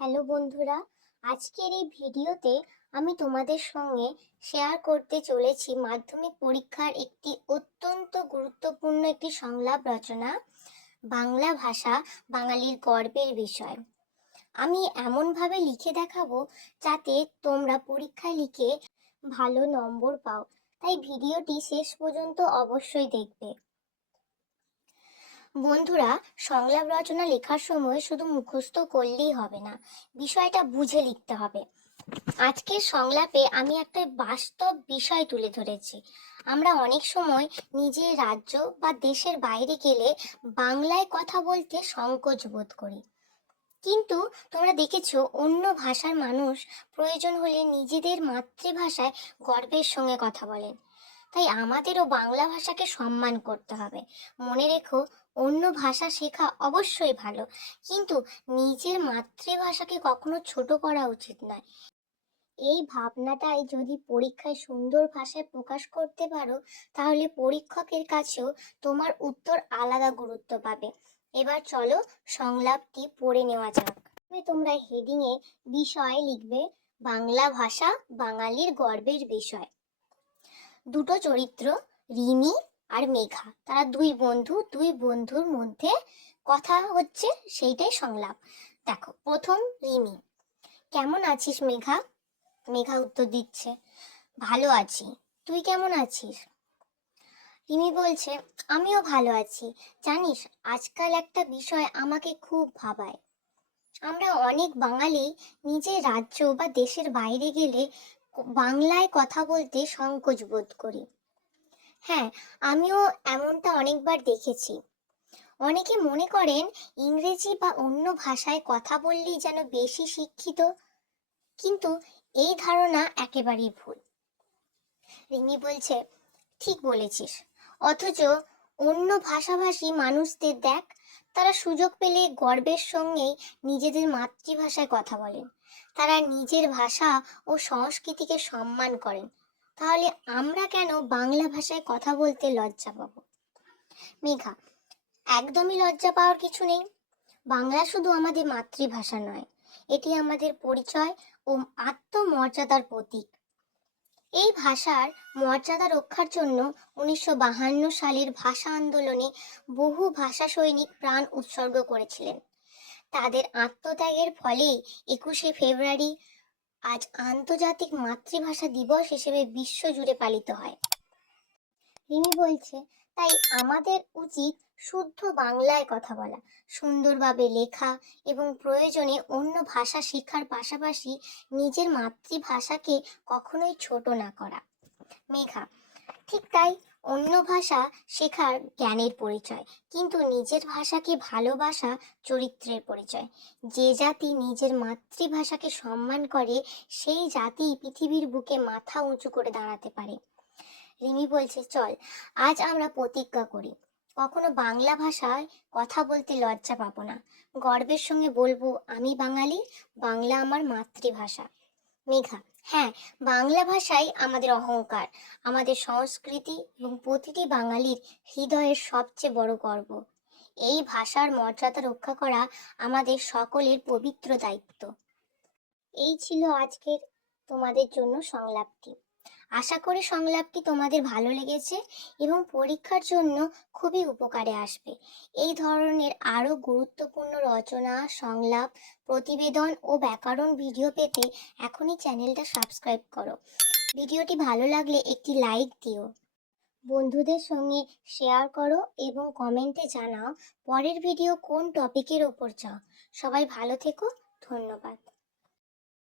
Hello বন্ধুরা, আজকের এই ভিডিওতে আমি তোমাদের সঙ্গে শেয়ার করতে চলেছি মাধ্যমিক পরীক্ষার একটি অত্যন্ত গুরুত্বপূর্ণ একটি সংলাপ রচনা, বাংলা ভাষা বাঙালির গর্বের বিষয়। আমি এমনভাবে লিখে দেখাবো যাতে তোমরা পরীক্ষায় লিখে ভালো নম্বর পাও, তাই ভিডিওটি শেষ পর্যন্ত অবশ্যই দেখবে। বন্ধুরা, সংলাপ রচনা লেখার সময় শুধু মুখস্থ করলেই হবে না, বিষয়টা বুঝে লিখতে হবে। আজকের সংলাপে আমি একটা বাস্তব বিষয় তুলে ধরেছি। আমরা অনেক সময় নিজের রাজ্য বা দেশের বাইরে গেলে বাংলায় কথা বলতে সংকোচ বোধ করি, কিন্তু তোমরা দেখেছো অন্য ভাষার মানুষ প্রয়োজন হলে নিজেদের মাতৃভাষায় গর্বের সঙ্গে কথা বলেন। তাই আমাদেরও বাংলা ভাষাকে সম্মান করতে হবে। মনে রেখো, অন্য ভাষা শেখা অবশ্যই ভালো, কিন্তু নিজের মাতৃভাষাকে কখনো ছোট করা উচিত নয়। এই ভাবনাটাই যদি পরীক্ষায় সুন্দর ভাষায় প্রকাশ করতে পারো, তাহলে পরীক্ষকের কাছেও তোমার উত্তর আলাদা গুরুত্ব পাবে। এবার চলো সংলাপটি পড়ে নেওয়া যাক। তোমরা হেডিংয়ে বিষয় লিখবে বাংলা ভাষা বাঙালির গর্বের বিষয়। দুটো চরিত্র, রিমি আর মেঘা, তারা দুই বন্ধুর মধ্যে কথা হচ্ছে, সেইটাই সংলাপ। দেখো, প্রথম রিমি: কেমন আছিস মেঘা? মেঘা উত্তর দিচ্ছে, ভালো আছি, তুই কেমন আছিস? রিমি বলছে, আমিও ভালো আছি। জানিস, আজকাল একটা বিষয় আমাকে খুব ভাবায়। আমরা অনেক বাঙালি নিজের রাজ্য বা দেশের বাইরে গেলে বাংলায় কথা বলতে সংকোচ বোধ করি। হ্যাঁ, আমিও এমনটা অনেকবার দেখেছি। অনেকে মনে করেন ইংরেজি বা অন্য ভাষায় কথা বললেই যেন বেশি শিক্ষিত, কিন্তু এই ধারণা একেবারেই ভুল। রিমি বলছে, ঠিক বলেছিস, অথচ অন্য ভাষাভাষী মানুষদের দেখ, তারা সুযোগ পেলে গর্বের সঙ্গেই নিজেদের মাতৃভাষায় কথা বলেন। তারা নিজের ভাষা ও সংস্কৃতিকে সম্মান করেন। তাহলে আমরা কেন বাংলা ভাষায় কথা বলতে লজ্জা পাবো? মেঘা: একদমই লজ্জা পাওয়ার কিছু নেই। বাংলা শুধু আমাদের মাতৃভাষা নয়, এটি আমাদের পরিচয় ও আত্মমর্যাদার প্রতীক। এই ভাষার মর্যাদা রক্ষার জন্য 1952 সালের ভাষা আন্দোলনে বহু ভাষা সৈনিক প্রাণ উৎসর্গ করেছিলেন। তাদের আত্মত্যাগের ফলেই 21শে ফেব্রুয়ারি আজ আন্তর্জাতিক মাতৃভাষা দিবস হিসেবে বিশ্বজুড়ে পালিত হয়। রিমি বলছে, তাই আমাদের উচিত শুদ্ধ বাংলায় কথা বলা, সুন্দরভাবে লেখা এবং প্রয়োজনে অন্য ভাষা শেখার পাশাপাশি নিজের মাতৃভাষাকে কখনোই ছোট না করা। মেঘা: ঠিক তাই, অন্য ভাষা শেখার জ্ঞানের পরিচয়, কিন্তু নিজের ভাষাকে ভালোবাসা চরিত্রের পরিচয়। যে জাতি নিজের মাতৃভাষাকে সম্মান করে, সেই জাতি পৃথিবীর বুকে মাথা উঁচু করে দাঁড়াতে পারে। রিমি বলছে, চল আজ আমরা প্রতিজ্ঞা করি, কখনো বাংলা ভাষায় কথা বলতে লজ্জা পাবো না। গর্বের সঙ্গে বলবো, আমি বাঙালি, বাংলা আমার মাতৃভাষা। মেঘা: হ্যাঁ, বাংলা ভাষাই আমাদের অহংকার, আমাদের সংস্কৃতি এবং প্রতিটি বাঙালির হৃদয়ের সবচেয়ে বড় গর্ব। এই ভাষার মর্যাদা রক্ষা করা আমাদের সকলের পবিত্র দায়িত্ব। এই ছিল আজকের তোমাদের জন্য সংলাপটি। আশা করি সংলাপটি তোমাদের ভালো লেগেছে এবং পরীক্ষার জন্য খুবই উপকারে আসবে। এই ধরনের আরও গুরুত্বপূর্ণ রচনা, সংলাপ, প্রতিবেদন ও ব্যাকরণ ভিডিও পেতে এখনই চ্যানেলটা সাবস্ক্রাইব করো। ভিডিওটি ভালো লাগলে একটি লাইক দিও, বন্ধুদের সঙ্গে শেয়ার করো এবং কমেন্টে জানাও পরের ভিডিও কোন টপিকের ওপর চাও। সবাই ভালো থেকো, ধন্যবাদ।